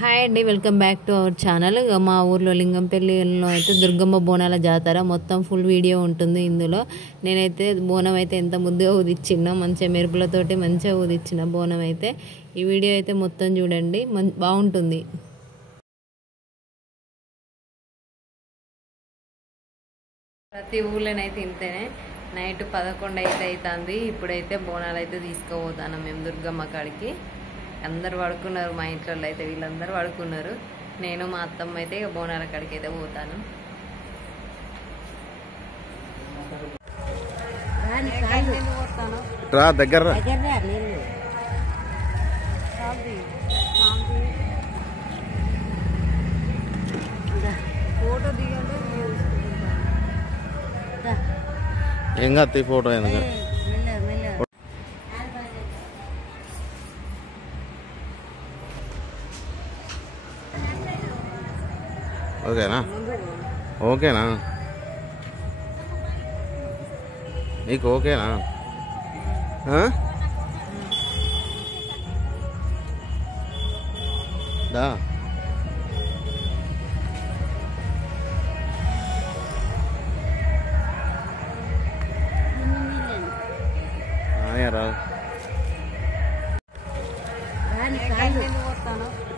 Hi అండి, welcome back to our channel. మా ఊర్లో లింగంపల్లిలో అయితే దుర్గమ్మ బోనాల జాతర మొత్తం ఫుల్ వీడియో ఉంటుంది. ఇందులో నేనైతే బోనం అయితే ఎంత ముద్దుగా ఊదిచ్చినా, మంచిగా మెరుపులతోటి మంచిగా ఊదిచ్చిన బోనం అయితే. ఈ వీడియో అయితే మొత్తం చూడండి, బాగుంటుంది. ప్రతి ఊళ్ళోనైతే ఇంతేనే. నైట్ 11 అయితే అవుతుంది. ఇప్పుడైతే బోనాలు అయితే తీసుకుపోతాను మేము దుర్గమ్మ కాడికి. అందరు పడుకున్నారు, మా ఇంట్లో అయితే వీళ్ళందరూ పడుకున్నారు. నేను మా అత్తమ్మ అయితే ఇక బోనాల కాడికి అయితే పోతాను. దగ్గర ఫోటో దిగంటే ఏం కాదు ఫోటో ఎందుకు. ఓకేనా ఓకేనా నీకు ఓకేనా? దా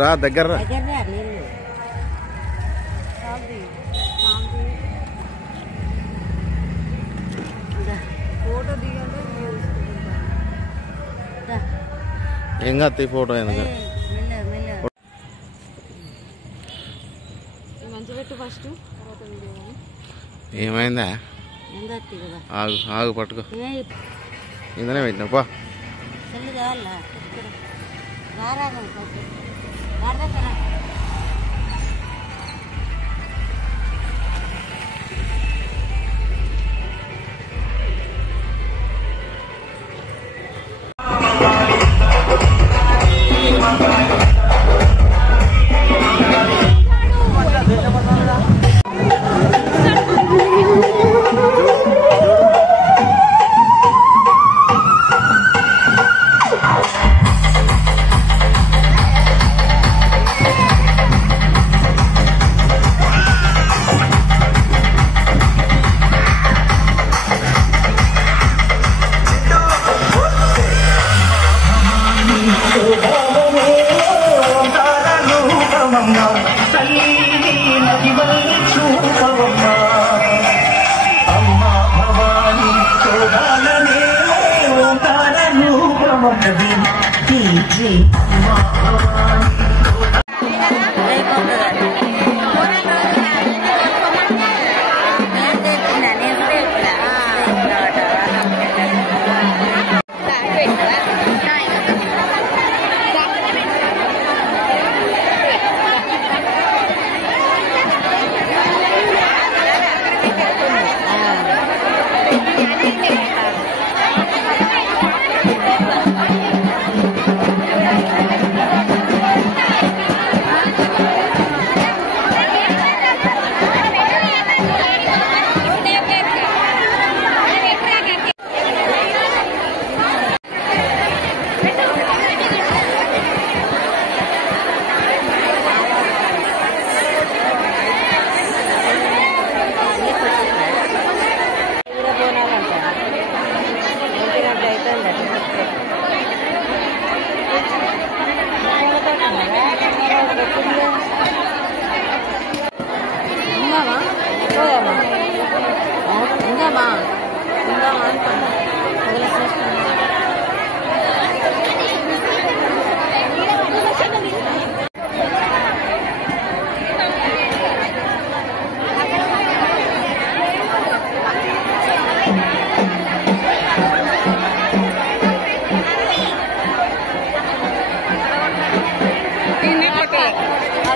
రా దగ్గర ఫోటో దిగంటే ఏం కాదు ఫోటో ఎందుకు. మంచి పెట్టు ఫస్ట్, తర్వాత వీడియో. ఏమైందా? ఆగు ఆగు పట్టుకో. ఇందనే పెట్టినా పా.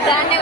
దాన్ని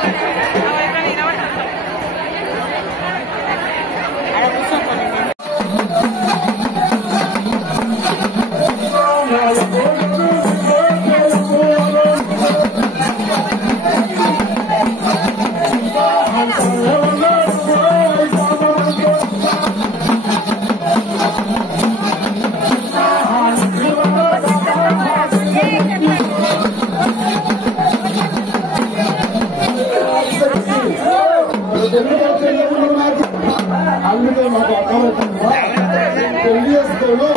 అందుకే మాకు అర్థమవుతుంది పెళ్లి చేసుకోను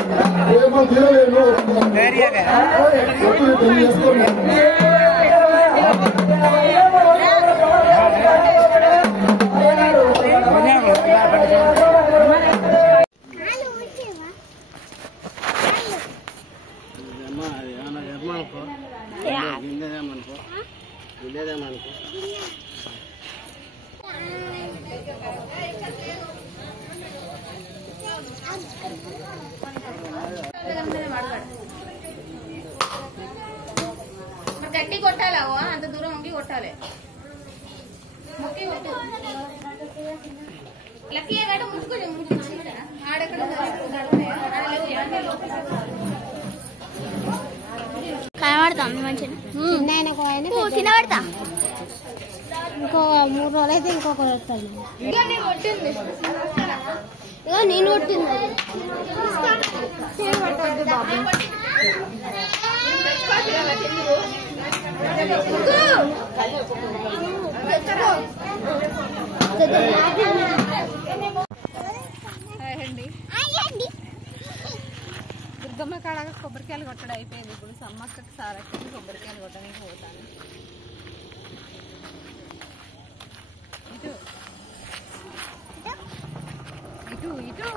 ఏమో తీరలేను పెళ్లి చేసుకోను గట్టి కొట్టాలా అంత దూరం వంగి కొట్టాలి లక్కీ గడ్డ ముంచుకో ఆడక్కడ కనబడతాం మంచిగా తినబడతా ఇంకో 3 రోజులు అయితే ఇంకొక నేను కొట్టింది నేను కొట్టింది దుర్గమ్మ కాడ కొబ్బరికాయలు కొట్టడం అయిపోయింది. ఇప్పుడు సమ్మక్కకి సారక్కకి కొబ్బరికాయలు కొట్టడానికి పోతాను. ఇటు ఇటు ఇటు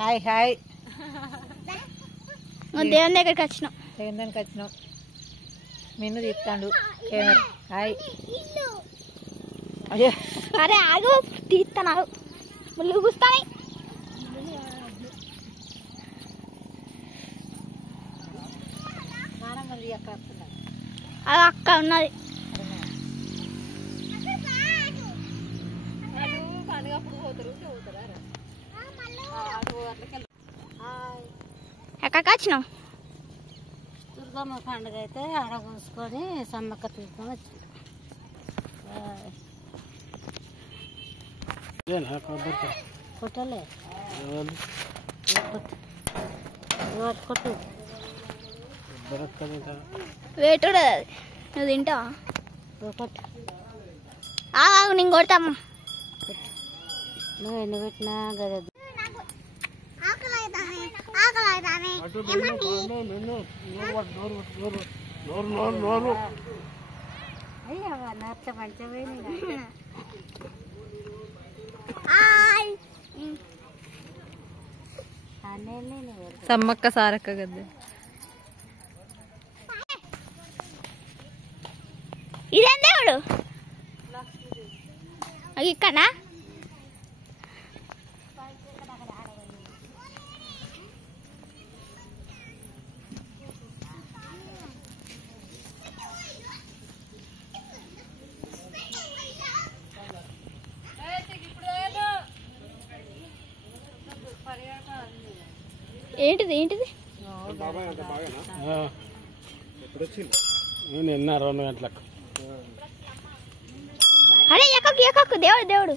హాయ్ హాయ్ దేవుని దగ్గరికి వచ్చినాం. దేవుని దగ్గరికి వచ్చినాం. మిన్ను తీస్తాడు కెమెరా. హాయ్ అయ్యో అరే ఆగు తీస్తాను ముళ్ళు కూస్తాయి. అది అక్క ఉన్నది. ఎక్కడికి వచ్చినాం? దుర్గమ్మ పండుగ అయితే ఆడ కోసుకొని సమ్మక్క తీసుకొని వచ్చింది. కొట్టలే కొట్టు వేటుడు అది నువ్వు తింటావా? కొట్టు ఆగు నేను కొడతామ్మా. నువ్వు ఎన్ని పెట్టినా గదే అయ్యా నచ్చ పంచమైంది. సమ్మక్క సారక్క గద్ద ఇదేం దేవుడు ఇక్కడనా? ఏంటిది ఏంటిది? నిన్న 2 గంటలకు అరే ఎక్కకు ఎక్కకు దేవుడు దేవుడు.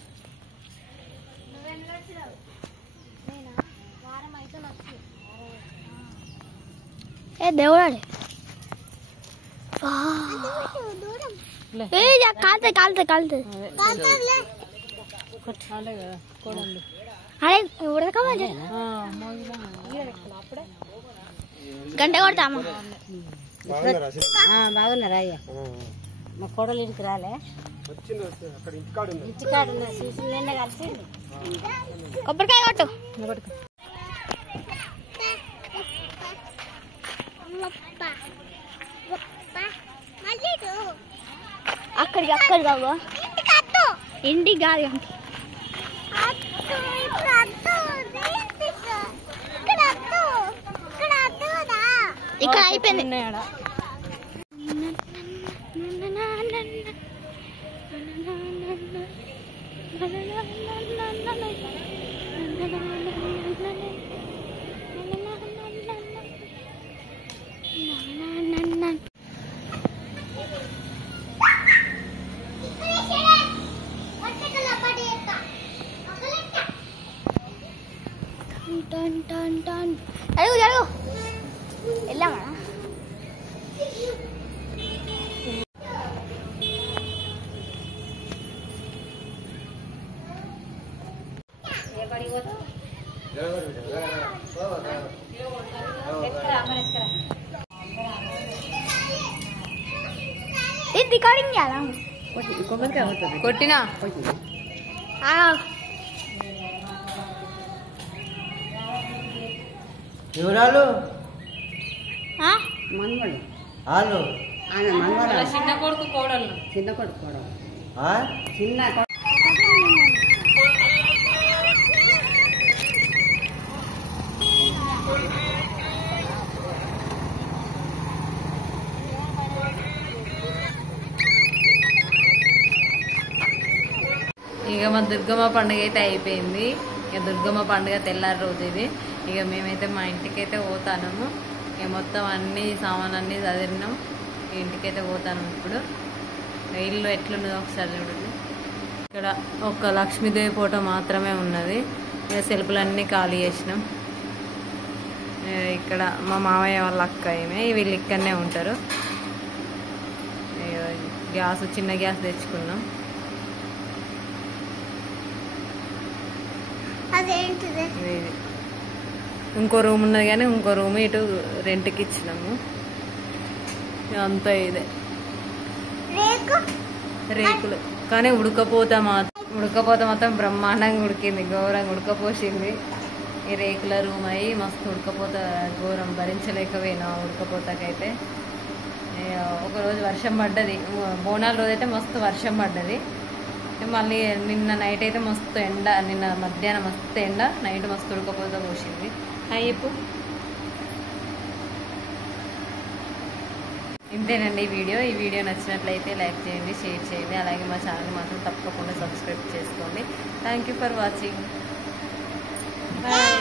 ఏ దేవుడు కాలుతుంది కాలుతుంది కాలుతుంది. అరే ఉడకవాలి గంట కొడతామా? బాగున్నారా అయ్యా? మా కోడలు ఇంటికి రాలే ఇంటికాడ నిన్న కలిసి కొబ్బరికాయ కొట్టు. అక్కడికి అక్కడికి అవ్వ ఇంటికి కాదు ఇక్కడ అయిపోయింది. జరుగు జరుగు వెళ్ళామా ఇది రికార్డింగ్ చేయాలా కొట్టినా ఎవరాలు ఆ? మనవాడు వాళ్ళు ఆయన మనవాడు చిన్న కొడుకు కోడలు చిన్న కొడుకు కూడా చిన్న ఇక మా దుర్గమ్మ పండుగ అయితే అయిపోయింది. ఇక దుర్గమ్మ పండుగ తెల్లారి రోజు ఇది. ఇక మేమైతే మా ఇంటికైతే పోతాము. ఇక మొత్తం అన్ని సామాన్లు అన్నీ చదివినాం. ఇంటికైతే పోతాను. ఇప్పుడు ఇల్లు ఎట్లున్నదో ఒకసారి చూడండి. ఇక్కడ ఒక లక్ష్మీదేవి ఫోటో మాత్రమే ఉన్నది. ఇక సెల్ఫ్లన్నీ ఖాళీ చేసినాం. ఇక్కడ మా మామయ్య వాళ్ళ అక్క వీళ్ళు ఇక్కడనే ఉంటారు. గ్యాస్ చిన్న గ్యాస్ తెచ్చుకున్నాం. అదేంటిది ఇది ఇంకో రూమ్ ఉన్నది కానీ ఇంకో రూమ్ ఇటు రెంట్కి ఇచ్చినాము. అంతా ఇదే రేకులు. కానీ ఉడకపోత మాత్రం బ్రహ్మాండంగా ఉడికింది. ఘోరంగా ఉడకపోసింది. ఈ రేకుల రూమ్ అయ్యి మస్తు ఉడకపోత ఘోరం భరించలేకపోయినా ఉడకపోతకైతే. ఒకరోజు వర్షం పడ్డది. బోనాల రోజు అయితే మస్తు వర్షం పడ్డది. మళ్ళీ నిన్న నైట్ అయితే మస్తు ఎండ. నిన్న మధ్యాహ్నం మస్తు ఎండ, నైట్ మస్తు ఉడకపోత పోసింది. ఇప్పుడు ఇంతేనండి ఈ వీడియో నచ్చినట్లయితే లైక్ చేయండి, షేర్ చేయండి. అలాగే మా ఛానల్ మాత్రం తప్పకుండా సబ్స్క్రైబ్ చేసుకోండి. Thank you for watching. Bye.